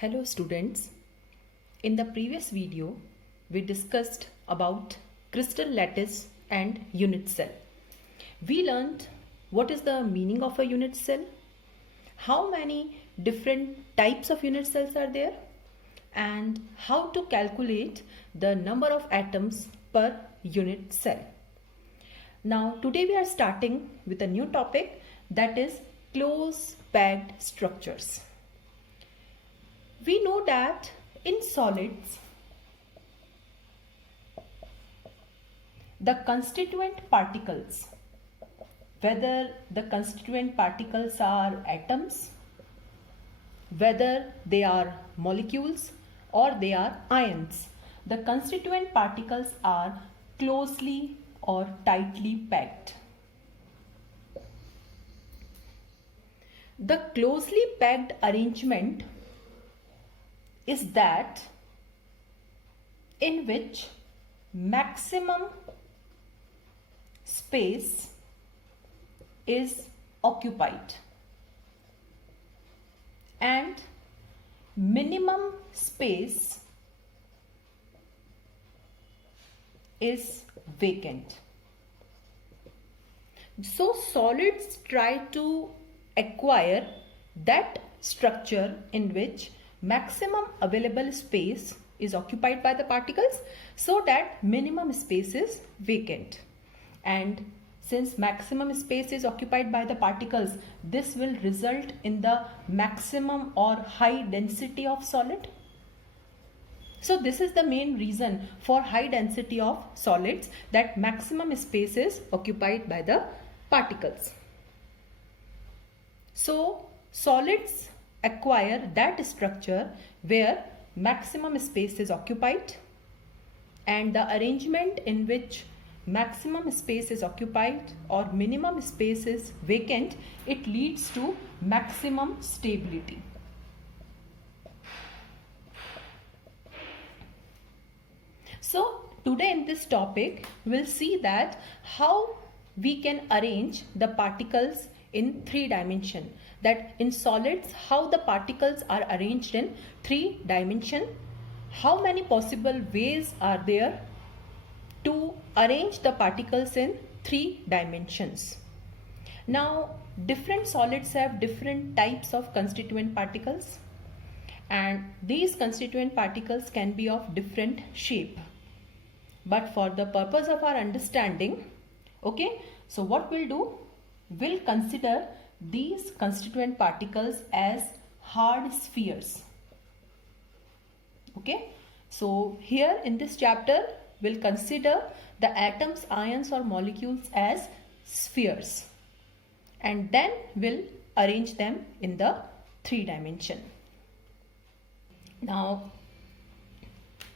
Hello students, in the previous video we discussed about crystal lattice and unit cell. We learned what is the meaning of a unit cell, how many different types of unit cells are there, and how to calculate the number of atoms per unit cell. Now today we are starting with a new topic, that is close packed structures. We know that in solids, the constituent particles, whether the constituent particles are atoms, whether they are molecules or they are ions, the constituent particles are closely or tightly packed. The closely packed arrangement is that in which maximum space is occupied and minimum space is vacant. So solids try to acquire that structure in which maximum available space is occupied by the particles so that minimum space is vacant. And since maximum space is occupied by the particles, this will result in the maximum or high density of solid. So this is the main reason for high density of solids, that maximum space is occupied by the particles. So solids acquire that structure where maximum space is occupied, and the arrangement in which maximum space is occupied or minimum space is vacant, it leads to maximum stability. So today in this topic we'll see that how we can arrange the particles in 3 dimension, that in solids how the particles are arranged in 3 dimension, how many possible ways are there to arrange the particles in 3 dimensions. Now different solids have different types of constituent particles, and these constituent particles can be of different shape, but for the purpose of our understanding, okay, so what we'll do, we'll consider these constituent particles as hard spheres. Okay, so here in this chapter we'll consider the atoms, ions or molecules as spheres, and then we'll arrange them in the 3 dimension. Now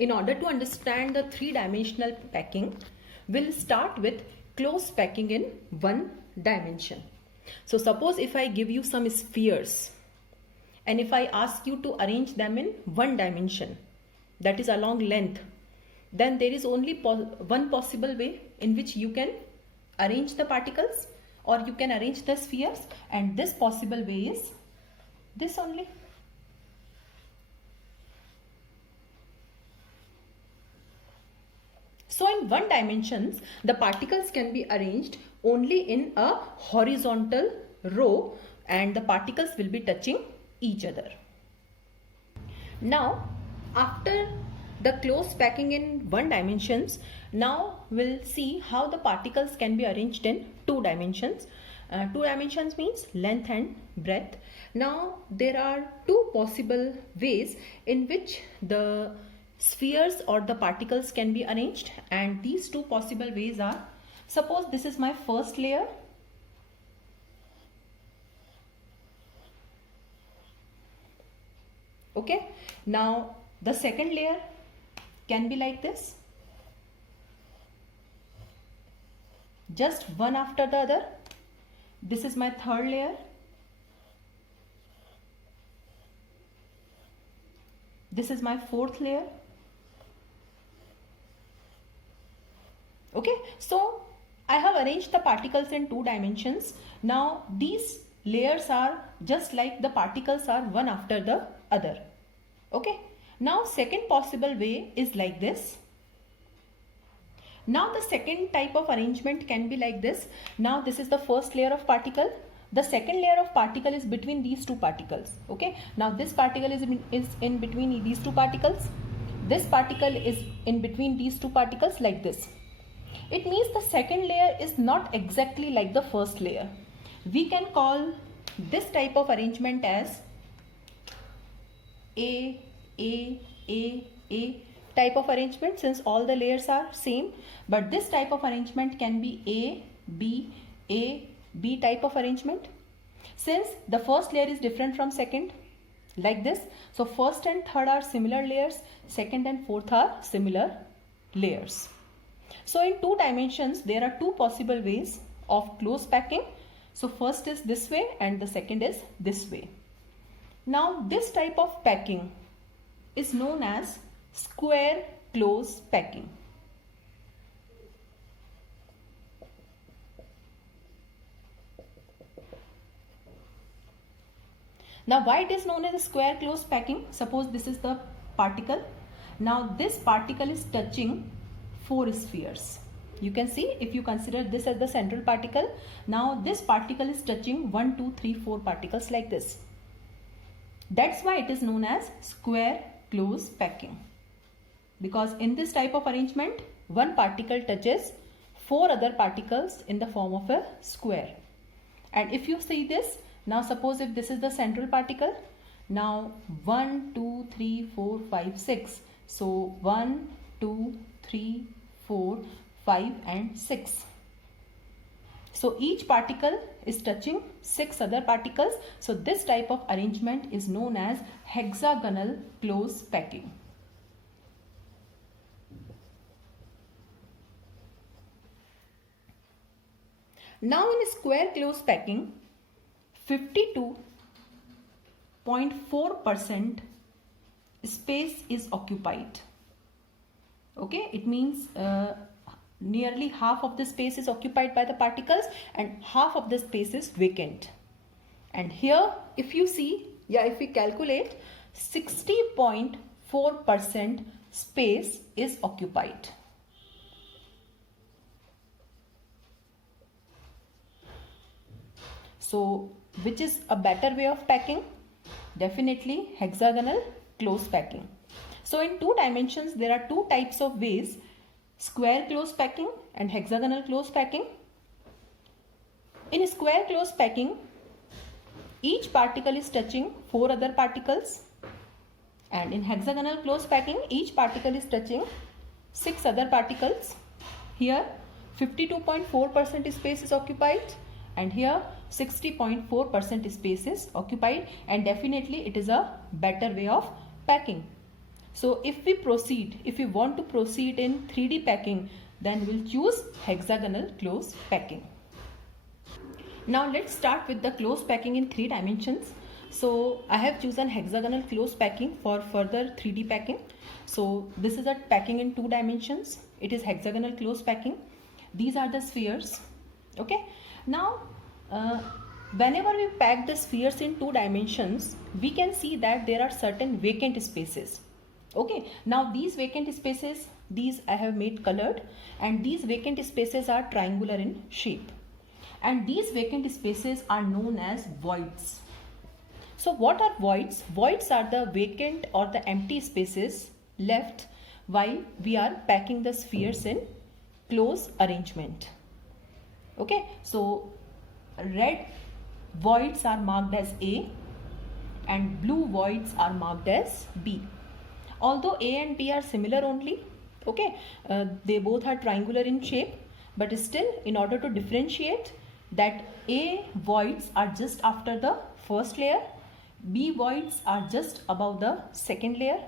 in order to understand the 3-dimensional packing, we'll start with close packing in 1 dimension. So suppose if I give you some spheres and if I ask you to arrange them in 1 dimension, that is along length, then there is only one possible way in which you can arrange the particles or you can arrange the spheres, and this possible way is this only. So in 1 dimensions, the particles can be arranged only in a horizontal row and the particles will be touching each other. Now after the close packing in 1 dimensions, now we'll see how the particles can be arranged in 2 dimensions. 2 dimensions means length and breadth. Now there are 2 possible ways in which the spheres or the particles can be arranged, and these 2 possible ways are, suppose this is my first layer, okay, now the second layer can be like this, just one after the other. This is my third layer, this is my fourth layer. Okay, so I have arranged the particles in 2 dimensions. Now these layers are just like the particles are one after the other. Okay. Now second possible way is like this. Now the second type of arrangement can be like this. Now this is the first layer of particle. The second layer of particle is between these two particles. Okay. Now this particle is in between these two particles. This particle is in between these two particles like this. It means the second layer is not exactly like the first layer. We can call this type of arrangement as A type of arrangement, since all the layers are same. But this type of arrangement can be A, B type of arrangement, since the first layer is different from second, like this. So first and third are similar layers, second and fourth are similar layers. So in two dimensions there are two possible ways of close packing. So first is this way and the second is this way. Now this type of packing is known as square close packing. Now why it is known as a square close packing? Suppose this is the particle. Now this particle is touching four spheres. You can see, if you consider this as the central particle, now this particle is touching 1, 2, 3, 4 particles like this. That's why it is known as square close packing. Because in this type of arrangement, one particle touches four other particles in the form of a square. And if you see this, now suppose if this is the central particle, now 1, 2, 3, 4, 5, 6. So 1, 2, 3, 4, 5 and 6. So each particle is touching 6 other particles. So this type of arrangement is known as hexagonal close packing. Now in square close packing, 52.4% space is occupied. Okay, it means nearly half of the space is occupied by the particles and half of the space is vacant. And here if you see, if we calculate, 60.4% space is occupied. So which is a better way of packing? Definitely hexagonal close packing. So in two dimensions there are two types of ways: square close packing and hexagonal close packing. In square close packing, each particle is touching four other particles, and in hexagonal close packing, each particle is touching 6 other particles. Here 52.4% space is occupied and here 60.4% space is occupied, and definitely it is a better way of packing. So if we want to proceed in 3D packing, then we'll choose hexagonal close packing. Now let's start with the close packing in 3 dimensions. So I have chosen hexagonal close packing for further 3D packing. So this is a packing in 2 dimensions. It is hexagonal close packing. These are the spheres. Okay. Now whenever we pack the spheres in 2 dimensions, we can see that there are certain vacant spaces. Okay, now these vacant spaces, these I have made colored, and these vacant spaces are triangular in shape, and these vacant spaces are known as voids. So what are voids? Voids are the vacant or the empty spaces left while we are packing the spheres in close arrangement. Okay, so red voids are marked as A and blue voids are marked as B. Although A and B are similar only, okay, they both are triangular in shape, but still in order to differentiate that A voids are just after the first layer, B voids are just above the second layer,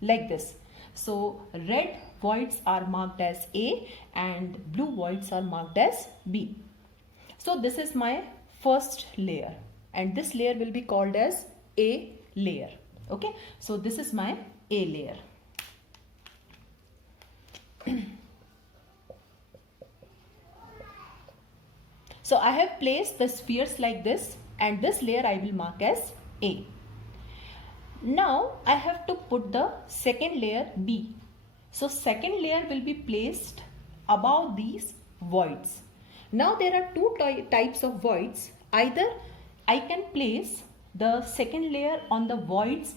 like this. So red voids are marked as A and blue voids are marked as B. So this is my first layer and this layer will be called as A layer. Okay, so this is my A layer. So I have placed the spheres like this and this layer I will mark as A. Now I have to put the second layer B. So second layer will be placed above these voids. Now there are two types of voids. Either I can place the second layer on the voids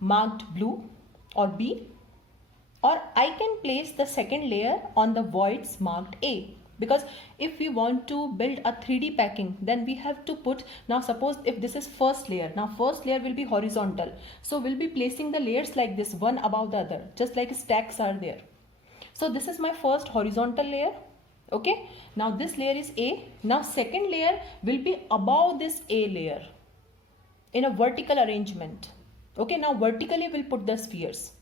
marked blue or B, or I can place the second layer on the voids marked A. Because if we want to build a 3D packing, then we have to put, now suppose if this is first layer, now first layer will be horizontal. So we'll be placing the layers like this, one above the other, just like stacks are there. So this is my first horizontal layer. Okay, now this layer is A. Now second layer will be above this A layer in a vertical arrangement. Okay, now vertically we'll put the spheres.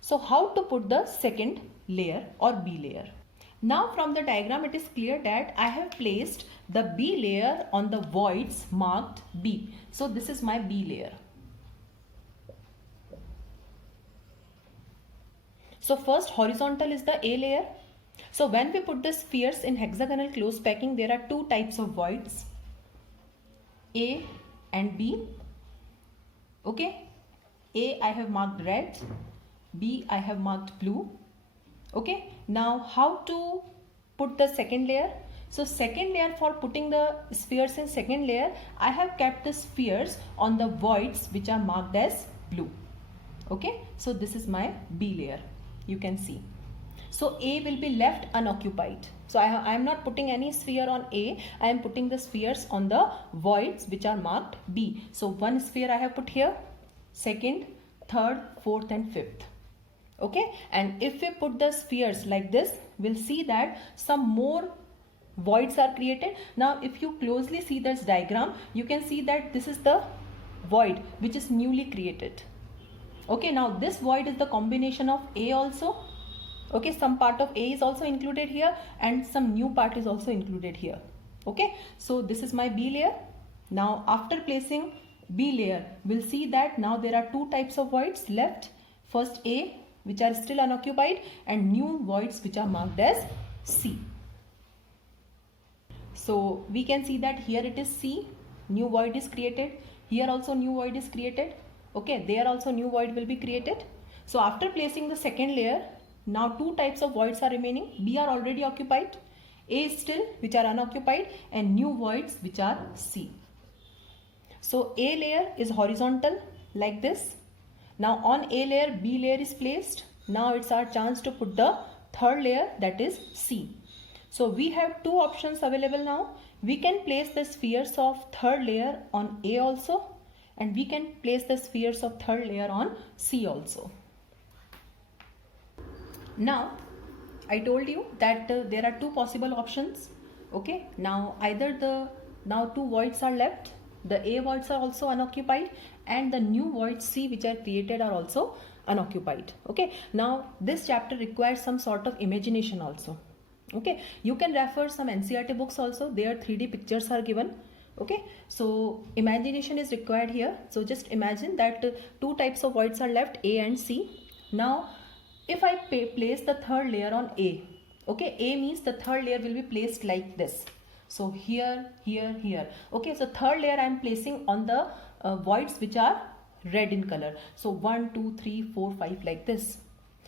So how to put the second layer or B layer? Now from the diagram it is clear that I have placed the B layer on the voids marked B. So this is my B layer. So first horizontal is the A layer. So when we put the spheres in hexagonal close packing, there are two types of voids, A and B. Okay, A I have marked red, B I have marked blue. Okay, now how to put the second layer? So second layer, for putting the spheres in second layer, I have kept the spheres on the voids which are marked as blue. Okay, so this is my B layer, you can see. So A will be left unoccupied. So I am not putting any sphere on A, I am putting the spheres on the voids which are marked B. So one sphere I have put here, second, third, fourth and fifth. Okay, and if we put the spheres like this, we'll see that some more voids are created. Now if you closely see this diagram, you can see that this is the void which is newly created. Okay, now this void is the combination of A also. Okay, some part of A is also included here and some new part is also included here. Okay, so this is my B layer. Now after placing B layer, we'll see that now there are two types of voids left. First A, which are still unoccupied, and new voids which are marked as C. So we can see that here it is C, new void is created. Here also new void is created. Okay, there also new void will be created. So after placing the second layer, now two types of voids are remaining. B are already occupied, A still, which are unoccupied, and new voids which are C. So A layer is horizontal like this. Now on A layer, B layer is placed. Now it's our chance to put the third layer, that is C. So we have two options available now. We can place the spheres of third layer on A also, and we can place the spheres of third layer on C also. Now I told you that there are two possible options. Okay, now now two voids are left. The A voids are also unoccupied and the new voids C which are created are also unoccupied. Okay, now this chapter requires some sort of imagination also. Okay, you can refer some NCERT books also, there 3D pictures are given. Okay, so imagination is required here. So just imagine that two types of voids are left, A and C. Now if I place the third layer on A, okay, A means the third layer will be placed like this. So here, here, here. Okay, so third layer I am placing on the voids which are red in color. So 1, 2, 3, 4, 5 like this.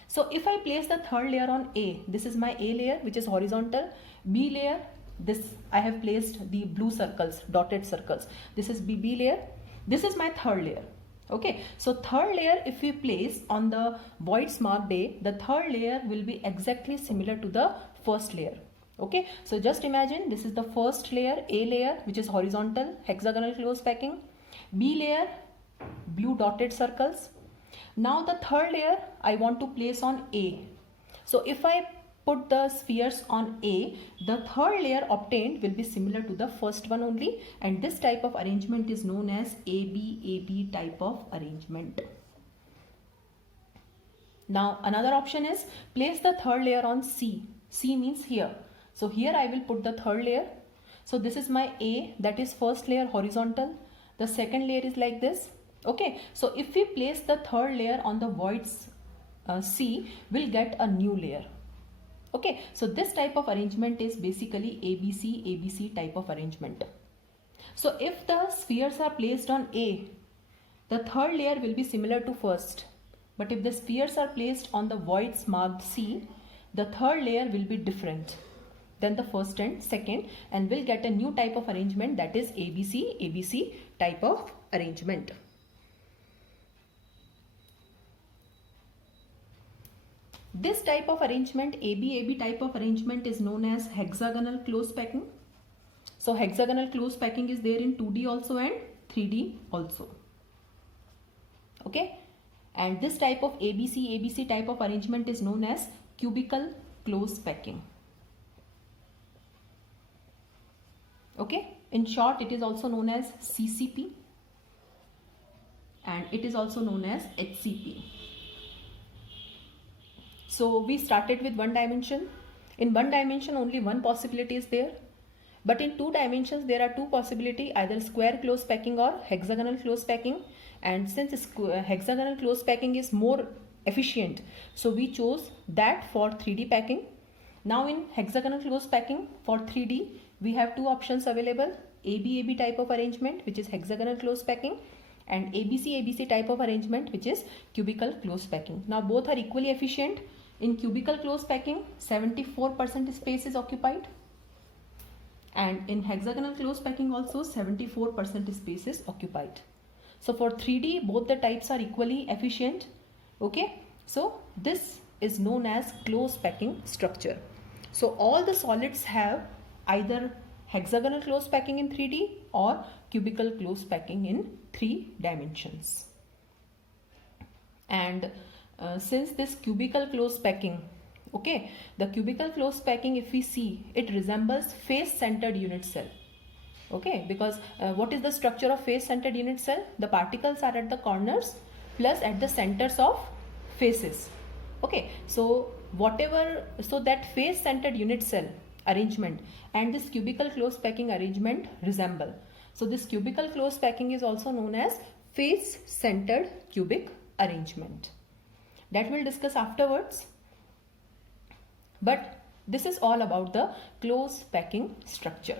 So if I place the third layer on A, this is my A layer which is horizontal. B layer, this I have placed the blue circles, dotted circles. This is B layer. This is my third layer. Okay, so third layer if we place on the voids marked A, the third layer will be exactly similar to the first layer. Okay, so just imagine this is the first layer, A layer, which is horizontal, hexagonal close packing. B layer, blue dotted circles. Now the third layer I want to place on A. So if I put the spheres on A, the third layer obtained will be similar to the first one only, and this type of arrangement is known as AB type of arrangement. Now another option is place the third layer on C. C means here. So here I will put the third layer. So this is my A, that is first layer horizontal. The second layer is like this. Okay, so if we place the third layer on the voids C, we'll get a new layer. Okay, so this type of arrangement is basically ABC type of arrangement. So if the spheres are placed on A, the third layer will be similar to first. But if the spheres are placed on the voids marked C, the third layer will be different than the first and second, and we'll get a new type of arrangement, that is ABC type of arrangement. This type of arrangement, AB type of arrangement, is known as hexagonal close packing. So hexagonal close packing is there in 2D also and 3D also. Okay, and this type of ABC type of arrangement is known as cubical close packing. Okay, in short it is also known as CCP, and it is also known as HCP. So we started with one dimension. In one dimension only one possibility is there, but in two dimensions there are two possibilities, either square close packing or hexagonal close packing. And since hexagonal close packing is more efficient, so we chose that for 3D packing. Now in hexagonal close packing for 3D, we have two options available: AB type of arrangement, which is hexagonal close packing, and ABC type of arrangement, which is cubical close packing. Now both are equally efficient. In cubical close packing, 74% space is occupied, and in hexagonal close packing also 74% space is occupied. So for 3D, both the types are equally efficient. Okay, so this is known as close packing structure. So all the solids have either hexagonal close packing in 3D or cubical close packing in 3 dimensions. And since this cubical close packing, okay, the cubical close packing, if we see, it resembles face centered unit cell. Okay, because what is the structure of face centered unit cell? The particles are at the corners plus at the centers of faces. Okay, so that face centered unit cell arrangement and this cubical close packing arrangement resemble. So this cubical close packing is also known as face centered cubic arrangement. That we'll discuss afterwards. But this is all about the close packing structure.